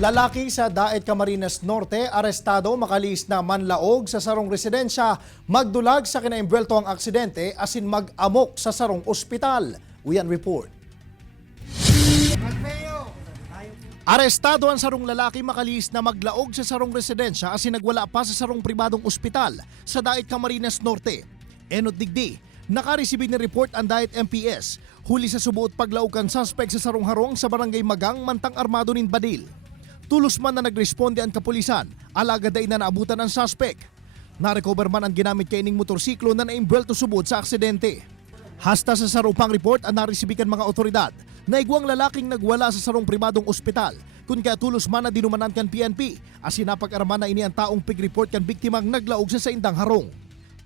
Lalaki sa Daet Camarines Norte, arestado makalis na manlaog sa sarong residensya, magdulag sa kinaimbwelto ang aksidente asin mag-amok sa sarong ospital. Uyan report. Arestado ang sarong lalaki makalis na maglaog sa sarong residensya asin nagwala pa sa sarong pribadong ospital sa Daet Camarines Norte. Enot digdi, nakaresibig ni report ang Daet MPS, huli sa subuot paglaog kan suspect sa sarong harong sa barangay Magang, Mantang Armado nin Badil. Tulos man na nagresponde ang kapulisan, alaga day na naabutan ang suspect. Narecover man ang ginamit kaining motorsiklo na naimbwelto subod sa aksidente. Hasta sa sarupang report ang naresibikan mga otoridad, naigwang lalaking nagwala sa sarong pribadong ospital, kung kaya tulos man na dinumanan kan PNP, as sinapag-araman na ini ang taong pig-report kan biktimang naglaog sa indang harong.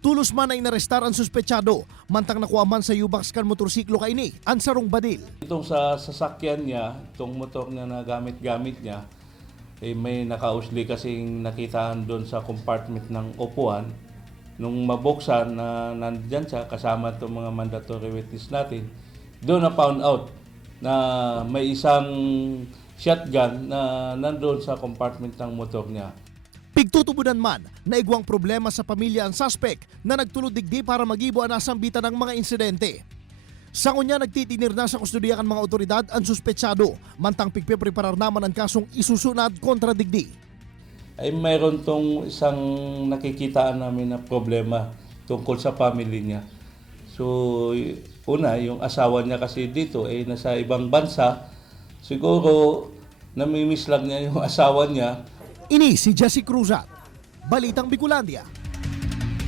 Tulos man na inarestar ang suspetsado, mantang nakuha man sa yubax kan motorsiklo kaini, ang sarong Badil. Itong sa sasakyan niya, itong motor niya na gamit-gamit niya, may nakausli kasing nakitaan doon sa compartment ng upuan. Nung mabuksan na nandyan siya, kasama itong mga mandatory witness natin, doon na found out na may isang shotgun na nandoon sa compartment ng motor niya. Pigtutubunan man, naigwang problema sa pamilya ang suspect na nagtulod digdi para magibo ang nasambitan ng mga insidente. Sa kunya nagtitinir na sa kustodiya kan mga otoridad ang suspetsado, mantang pigpipreparar naman ang kasong isusunad kontra digdi. Ay mayroon tong isang nakikitaan namin na problema tungkol sa family niya. So una, yung asawa niya kasi dito ay nasa ibang bansa. Siguro namimiss lang niya yung asawa niya. Ini si Jesse Cruzat, Balitang Bicolandia.